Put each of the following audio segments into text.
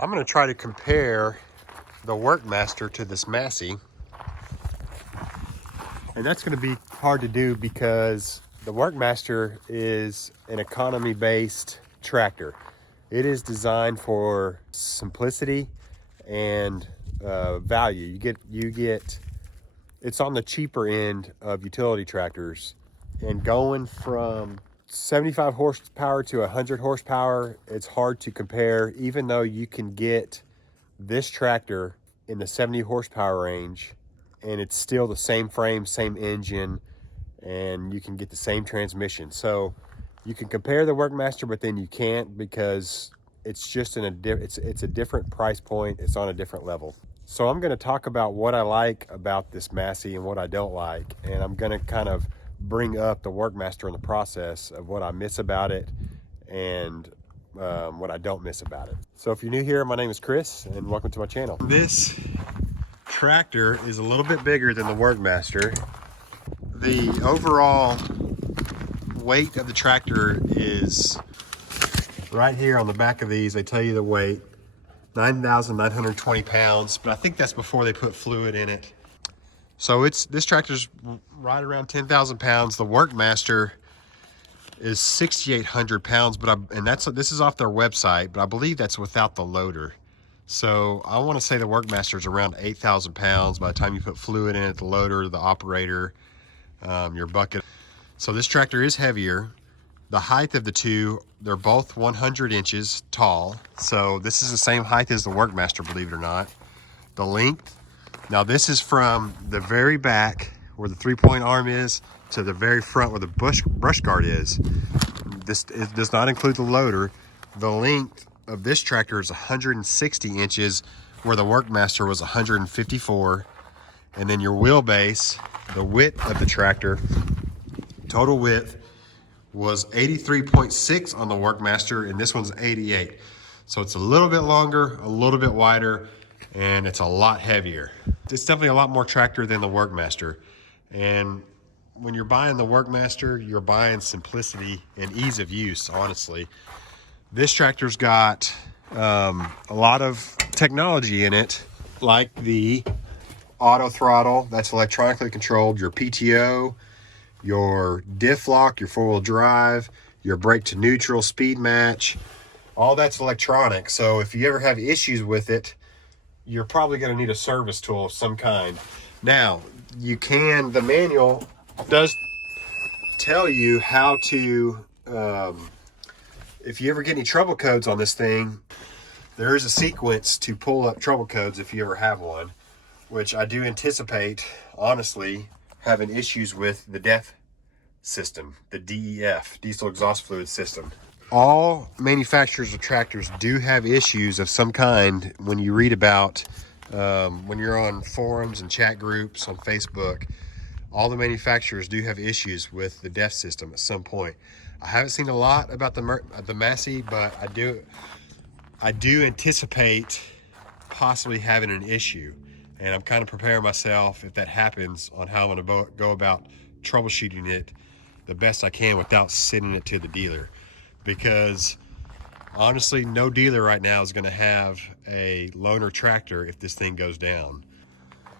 I'm going to try to compare the Workmaster to this Massey. And that's going to be hard to do because the Workmaster is an economy-based tractor. It is designed for simplicity and value. You get it's on the cheaper end of utility tractors, and going from 75 horsepower to 100 horsepower, it's hard to compare, even though you can get this tractor in the 70 horsepower range and it's still the same frame, same engine, and you can get the same transmission. So you can compare the Workmaster, but then you can't because it's just it's a different price point. It's on a different level. So I'm going to talk about what I like about this Massey and what I don't like, and I'm going to kind of bring up the Workmaster in the process of what I miss about it and what I don't miss about it. So if you're new here, my name is Chris and welcome to my channel. This tractor is a little bit bigger than the Workmaster. The overall weight of the tractor is right here on the back of these. They tell you the weight, 9,920 pounds, but I think that's before they put fluid in it. So this tractor's right around 10,000 pounds. The Workmaster is 6,800 pounds, this is off their website, but I believe that's without the loader. So I want to say the Workmaster is around 8,000 pounds by the time you put fluid in it, the loader, the operator, your bucket. So this tractor is heavier. The height of the two, they're both 100 inches tall. So this is the same height as the Workmaster, believe it or not. The length, now this is from the very back where the 3-point arm is to the very front where the brush guard is. It does not include the loader. The length of this tractor is 160 inches where the Workmaster was 154. And then your wheelbase, the width of the tractor, total width was 83.6 on the Workmaster, and this one's 88. So it's a little bit longer, a little bit wider, and it's a lot heavier. It's definitely a lot more tractor than the Workmaster. And when you're buying the Workmaster, you're buying simplicity and ease of use, honestly. This tractor's got a lot of technology in it, like the auto throttle that's electronically controlled, your PTO, your diff lock, your four-wheel drive, your brake to neutral, speed match, all that's electronic. So if you ever have issues with it, you're probably going to need a service tool of some kind. Now, the manual does tell you how to, if you ever get any trouble codes on this thing, there is a sequence to pull up trouble codes if you ever have one, which I do anticipate, honestly, having issues with the DEF system, the DEF, diesel exhaust fluid system. All manufacturers of tractors do have issues of some kind. When you read about, when you're on forums and chat groups on Facebook, all the manufacturers do have issues with the DEF system at some point. I haven't seen a lot about the Massey, but I do anticipate possibly having an issue. And I'm kind of preparing myself, if that happens, on how I'm going to go about troubleshooting it the best I can without sending it to the dealer. Because honestly, no dealer right now is going to have a loaner tractor if this thing goes down.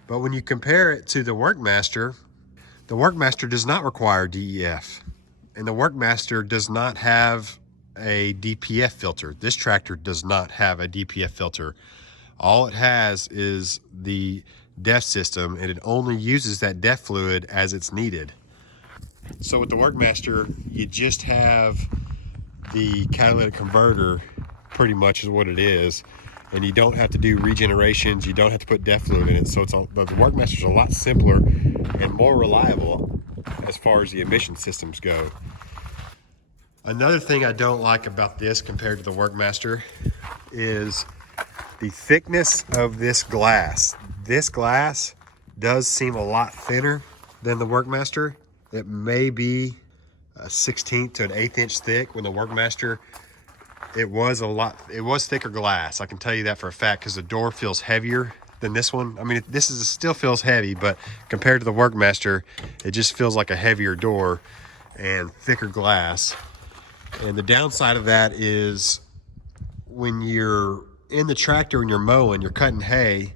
But when you compare it to the Workmaster does not require DEF. And the Workmaster does not have a DPF filter. This tractor does not have a DPF filter. All it has is the DEF system, and it only uses that DEF fluid as it's needed. So with the Workmaster, you just have the catalytic converter, pretty much is what it is, and you don't have to do regenerations, you don't have to put DEF fluid in it. So the Workmaster is a lot simpler and more reliable as far as the emission systems go. Another thing I don't like about this compared to the Workmaster is the thickness of this glass. This glass does seem a lot thinner than the Workmaster. It may be a 1/16 to an 1/8 inch thick. When the Workmaster, it was thicker glass. I can tell you that for a fact because the door feels heavier than this one. I mean, still feels heavy, but compared to the Workmaster, it just feels like a heavier door and thicker glass. And the downside of that is when you're in the tractor and you're mowing, you're cutting hay,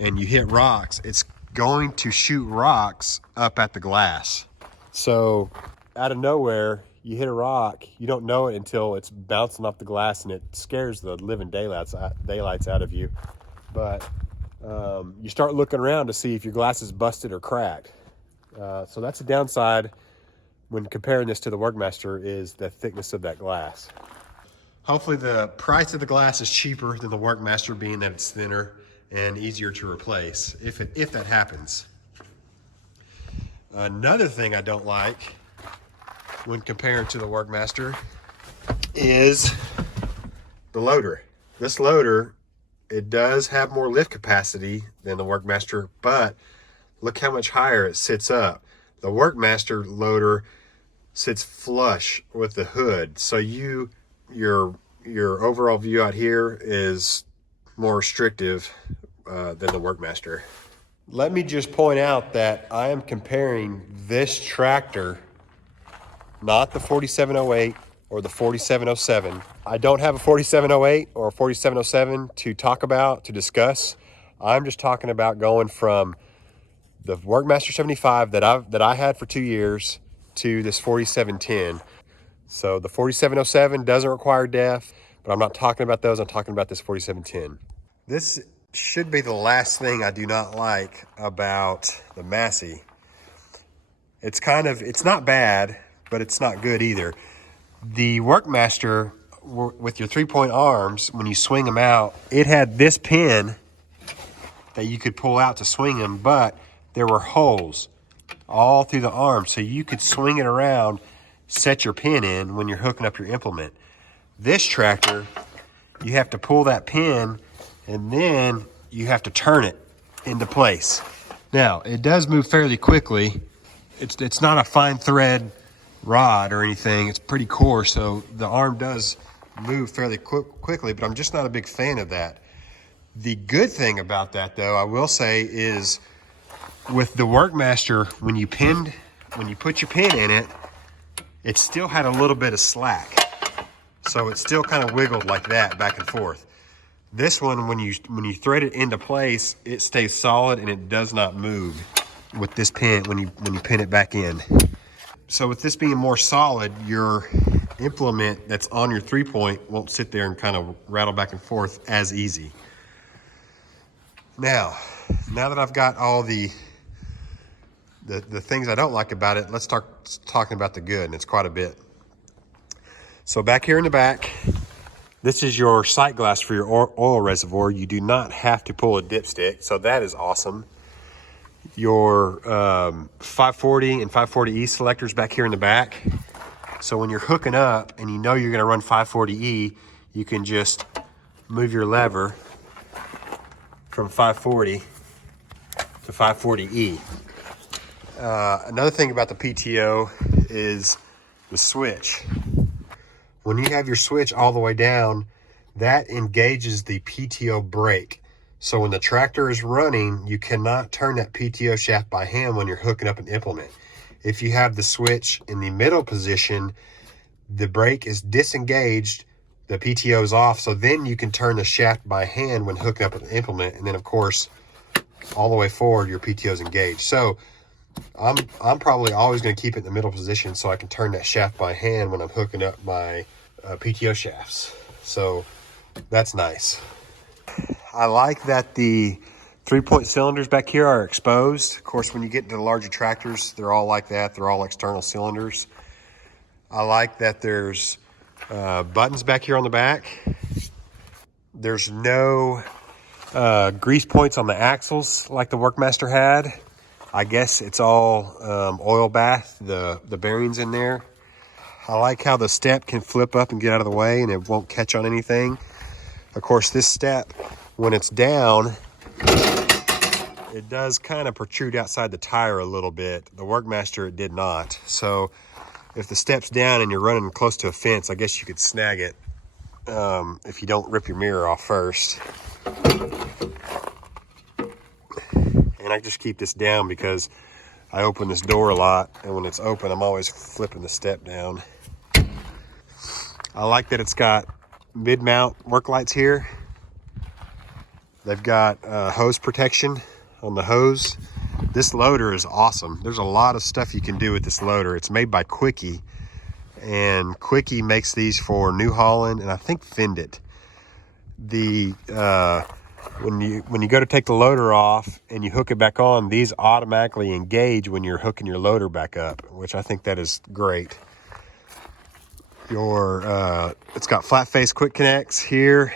and you hit rocks, it's going to shoot rocks up at the glass. So out of nowhere, you hit a rock, you don't know it until it's bouncing off the glass, and it scares the living daylights out of you. But you start looking around to see if your glass is busted or cracked. So that's a downside when comparing this to the Workmaster, is the thickness of that glass. Hopefully the price of the glass is cheaper than the Workmaster, being that it's thinner and easier to replace, if that happens. Another thing I don't like when comparing to the Workmaster is the loader. This loader, it does have more lift capacity than the Workmaster, but look how much higher it sits up. The Workmaster loader sits flush with the hood, so your overall view out here is more restrictive than the Workmaster. Let me just point out that I am comparing this tractor, not the 4708 or the 4707. I don't have a 4708 or a 4707 to discuss. I'm just talking about going from the Workmaster 75 that I had for 2 years to this 4710. So the 4707 doesn't require DEF, but I'm not talking about those. I'm talking about this 4710. This should be the last thing I do not like about the Massey. It's not bad, but it's not good either. The Workmaster, with your 3-point arms, when you swing them out, it had this pin that you could pull out to swing them, but there were holes all through the arm, so you could swing it around, set your pin in when you're hooking up your implement. This tractor, you have to pull that pin and then you have to turn it into place. Now, it does move fairly quickly. It's not a fine thread rod or anything. It's pretty coarse, so the arm does move fairly quickly, but I'm just not a big fan of that. The good thing about that, though, I will say, is with the Workmaster, when you put your pin in it, it still had a little bit of slack. So it still kind of wiggled like that back and forth. This one, when you thread it into place, it stays solid and it does not move with this pin when you pin it back in. So with this being more solid, your implement that's on your 3-point won't sit there and kind of rattle back and forth as easy. Now that I've got all the things I don't like about it, let's start talking about the good, and it's quite a bit. So back here in the back, this is your sight glass for your oil reservoir. You do not have to pull a dipstick, so that is awesome. Your 540 and 540E selectors back here in the back. So when you're hooking up and you know you're gonna run 540E, you can just move your lever from 540 to 540E. Another thing about the PTO is the switch. When you have your switch all the way down, that engages the PTO brake. So when the tractor is running, you cannot turn that PTO shaft by hand when you're hooking up an implement. If you have the switch in the middle position, the brake is disengaged, the PTO is off, so then you can turn the shaft by hand when hooking up an implement, and then of course, all the way forward, your PTO is engaged. So I'm probably always going to keep it in the middle position so I can turn that shaft by hand when I'm hooking up my PTO shafts. So that's nice. I like that the 3-point cylinders back here are exposed. Of course, when you get into the larger tractors, they're all like that. They're all external cylinders. I like that there's buttons back here on the back. There's no grease points on the axles like the Workmaster had. I guess it's all oil bath, the bearings in there. I like how the step can flip up and get out of the way and it won't catch on anything. Of course, this step, when it's down, it does kind of protrude outside the tire a little bit. The Workmaster, it did not. So if the step's down and you're running close to a fence, I guess you could snag it if you don't rip your mirror off first. And I just keep this down because I open this door a lot, and when it's open, I'm always flipping the step down. I like that it's got mid-mount work lights here. They've got hose protection on the hose. This loader is awesome. There's a lot of stuff you can do with this loader. It's made by Quickie, and Quickie makes these for New Holland and I think Findit. When you go to take the loader off and you hook it back on, these automatically engage when you're hooking your loader back up, which I think that is great. It's got flat face quick connects here.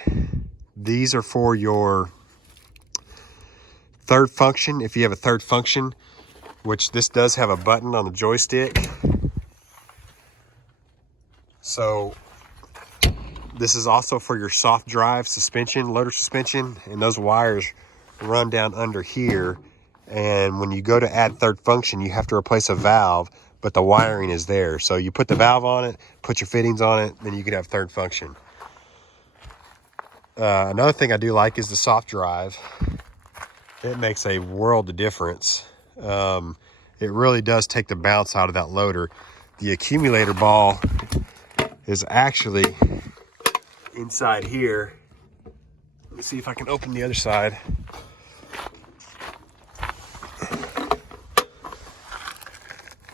These are for your third function, if you have a third function, which this does have a button on the joystick. So this is also for your soft drive suspension, loader suspension, and those wires run down under here. And when you go to add third function, you have to replace a valve, but the wiring is there. So you put the valve on it, put your fittings on it, then you can have third function. Another thing I do like is the soft drive. It makes a world of difference. It really does take the bounce out of that loader. The accumulator ball is actually inside here. Let me see if I can open the other side. I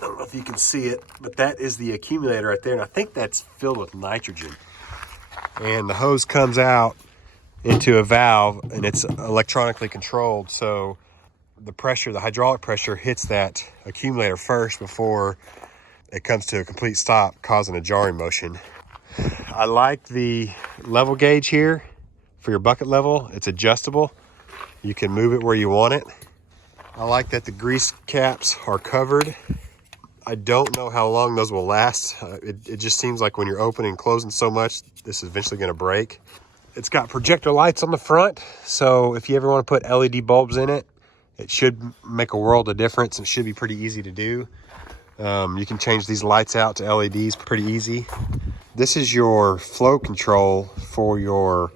don't know if you can see it, but that is the accumulator right there, and I think that's filled with nitrogen. And the hose comes out into a valve, and it's electronically controlled, so the pressure, the hydraulic pressure, hits that accumulator first before it comes to a complete stop, causing a jarring motion. I like the level gauge here for your bucket level. It's adjustable. You can move it where you want it. I like that the grease caps are covered. I don't know how long those will last. It just seems like when you're opening and closing so much, this is eventually going to break. It's got projector lights on the front, so if you ever want to put LED bulbs in it, it should make a world of difference. It should be pretty easy to do. You can change these lights out to LEDs pretty easy. This is your flow control for your,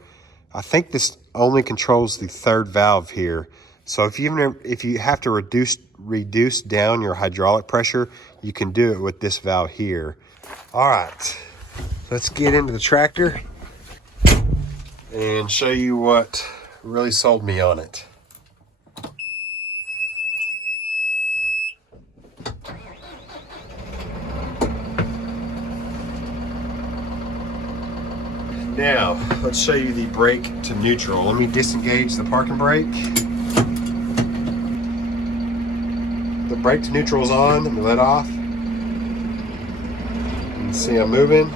I think this only controls the third valve here. So if you have to reduce down your hydraulic pressure, you can do it with this valve here. All right, let's get into the tractor and show you what really sold me on it. Now, let's show you the brake to neutral. Let me disengage the parking brake. The brake to neutral is on. Let me let off. You can see I'm moving.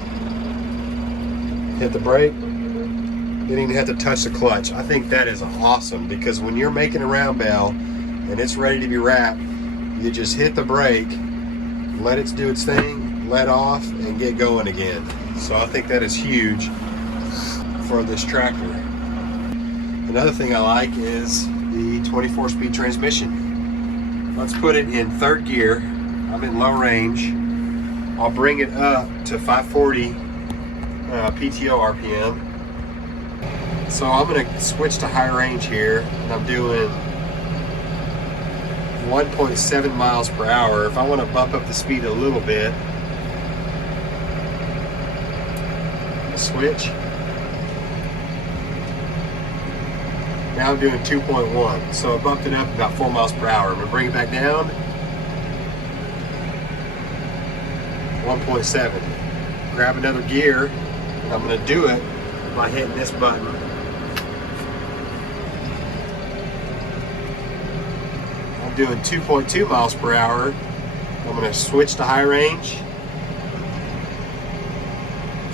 Hit the brake. Didn't even have to touch the clutch. I think that is awesome, because when you're making a round bale and it's ready to be wrapped, you just hit the brake, let it do its thing, let off, and get going again. So I think that is huge for this tractor. Another thing I like is the 24-speed transmission. Let's put it in third gear. I'm in low range. I'll bring it up to 540 PTO RPM. So I'm going to switch to high range here, and I'm doing 1.7 miles per hour. If I want to bump up the speed a little bit, switch. Now I'm doing 2.1, so I bumped it up about 4 miles per hour. I'm going to bring it back down, 1.7. Grab another gear, and I'm going to do it by hitting this button. I'm doing 2.2 miles per hour. I'm going to switch to high range.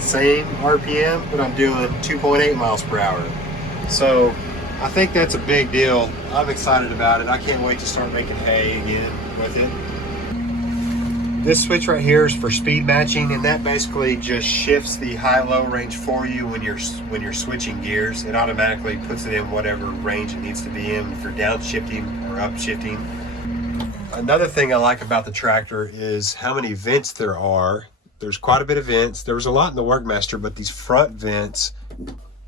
Same RPM, but I'm doing 2.8 miles per hour. So I think that's a big deal. I'm excited about it. I can't wait to start making hay again with it. This switch right here is for speed matching, and that basically just shifts the high-low range for you when you're switching gears. It automatically puts it in whatever range it needs to be in if you're downshifting or upshifting. Another thing I like about the tractor is how many vents there are. There's quite a bit of vents. There was a lot in the Workmaster, but these front vents,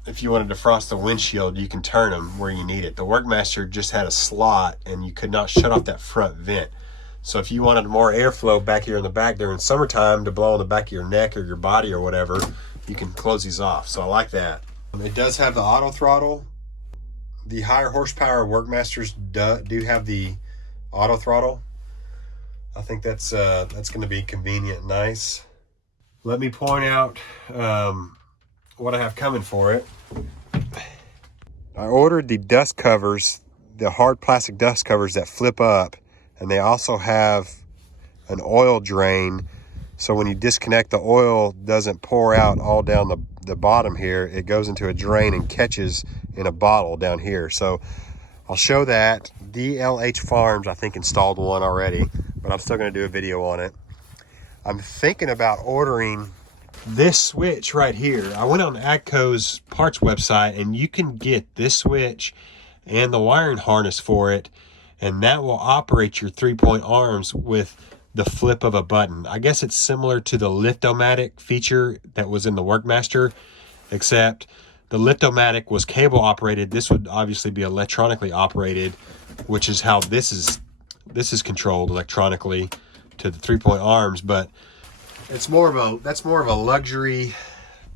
if you want to defrost the windshield, you can turn them where you need it. The Workmaster just had a slot, and you could not shut off that front vent. So if you wanted more airflow back here in the back during summertime to blow on the back of your neck or your body or whatever, you can close these off. So I like that. It does have the auto throttle. The higher horsepower Workmasters do have the auto throttle. I think that's going to be convenient and nice. Let me point out what I have coming for it. I ordered the dust covers, the hard plastic dust covers that flip up, and they also have an oil drain, so when you disconnect, the oil doesn't pour out all down the bottom here. It goes into a drain and catches in a bottle down here. So I'll show that. DLH Farms, I think, installed one already, but I'm still going to do a video on it. I'm thinking about ordering this switch right here. I went on AGCO's parts website, and you can get this switch and the wiring harness for it, and that will operate your 3-point arms with the flip of a button. I guess it's similar to the Lift-O-Matic feature that was in the Workmaster, except the Lift-O-Matic was cable operated. This would obviously be electronically operated, which is how this is controlled electronically to the 3-point arms. But that's more of a luxury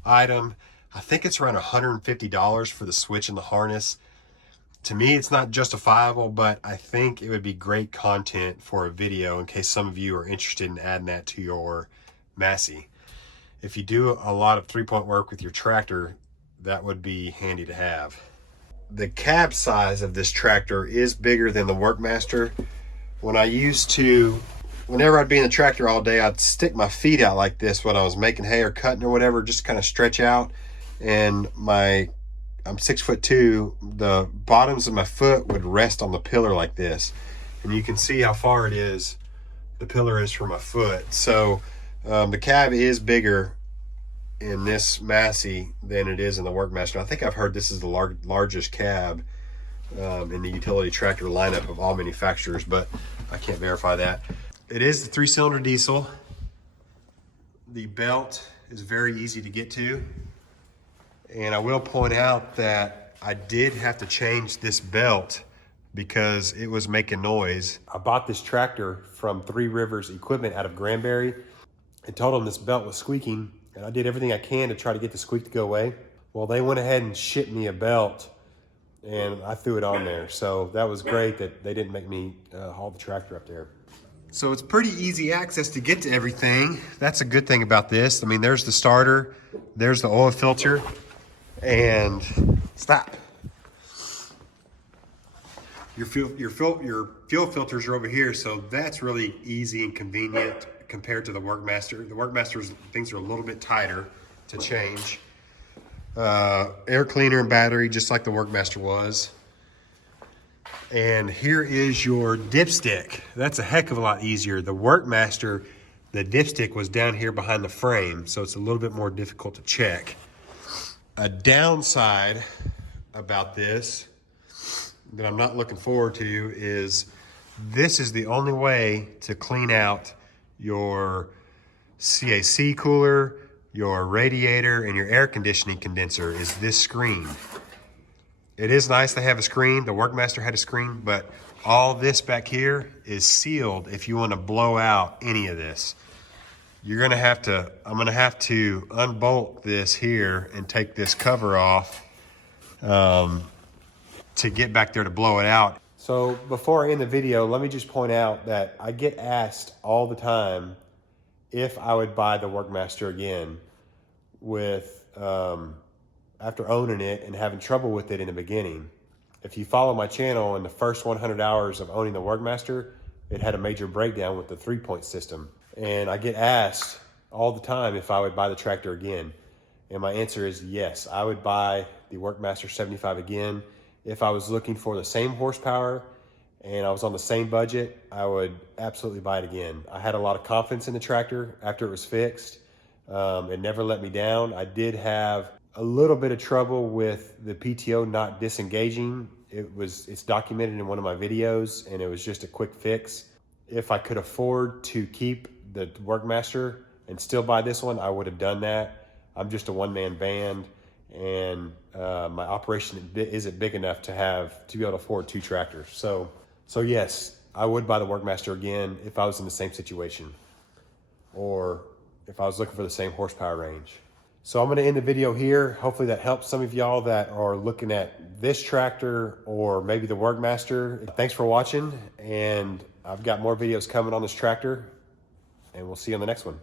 item. I think it's around $150 for the switch and the harness. To me, it's not justifiable, but I think it would be great content for a video in case some of you are interested in adding that to your Massey. If you do a lot of 3-point work with your tractor, that would be handy to have. The cab size of this tractor is bigger than the Workmaster. Whenever I'd be in the tractor all day, I'd stick my feet out like this when I was making hay or cutting or whatever, just kind of stretch out. And I'm 6'2", the bottoms of my foot would rest on the pillar like this. And you can see how far the pillar is from my foot. So the cab is bigger in this Massey than it is in the Workmaster. I think I've heard this is the largest cab in the utility tractor lineup of all manufacturers, but I can't verify that. It is the 3-cylinder diesel. The belt is very easy to get to. And I will point out that I did have to change this belt because it was making noise. I bought this tractor from Three Rivers Equipment out of Granbury and told them this belt was squeaking, and I did everything I can to try to get the squeak to go away. Well, they went ahead and shipped me a belt, and I threw it on there. So that was great that they didn't make me haul the tractor up there. So it's pretty easy access to get to everything. That's a good thing about this. I mean, there's the starter, there's the oil filter, and stop. Your fuel filters are over here, so that's really easy and convenient compared to the Workmaster. The Workmaster's things are a little bit tighter to change. Air cleaner and battery, just like the Workmaster was. And here is your dipstick. That's a heck of a lot easier. The Workmaster, the dipstick was down here behind the frame, so it's a little bit more difficult to check. A downside about this that I'm not looking forward to is this is the only way to clean out your CAC cooler, your radiator, and your air conditioning condenser is this screen. It is nice to have a screen. The Workmaster had a screen, but all this back here is sealed if you want to blow out any of this. I'm gonna have to unbolt this here and take this cover off to get back there to blow it out. So before I end the video, let me just point out that I get asked all the time if I would buy the Workmaster again after owning it and having trouble with it in the beginning. If you follow my channel, in the first 100 hours of owning the Workmaster, it had a major breakdown with the 3-point system. And I get asked all the time if I would buy the tractor again. And my answer is yes, I would buy the Workmaster 75 again. If I was looking for the same horsepower and I was on the same budget, I would absolutely buy it again. I had a lot of confidence in the tractor after it was fixed. It never let me down. I did have a little bit of trouble with the Pto Not Disengaging. It's documented in one of my videos, and it was just a quick fix. If I could afford to keep the Workmaster and still buy this one, I would have done that. I'm just a one-man band, and my operation isn't big enough to be able to afford 2 tractors. So yes, I would buy the Workmaster again if I was in the same situation, or if I was looking for the same horsepower range. So I'm going to end the video here. Hopefully that helps some of y'all that are looking at this tractor or maybe the Workmaster. Thanks for watching, and I've got more videos coming on this tractor, and we'll see you on the next one.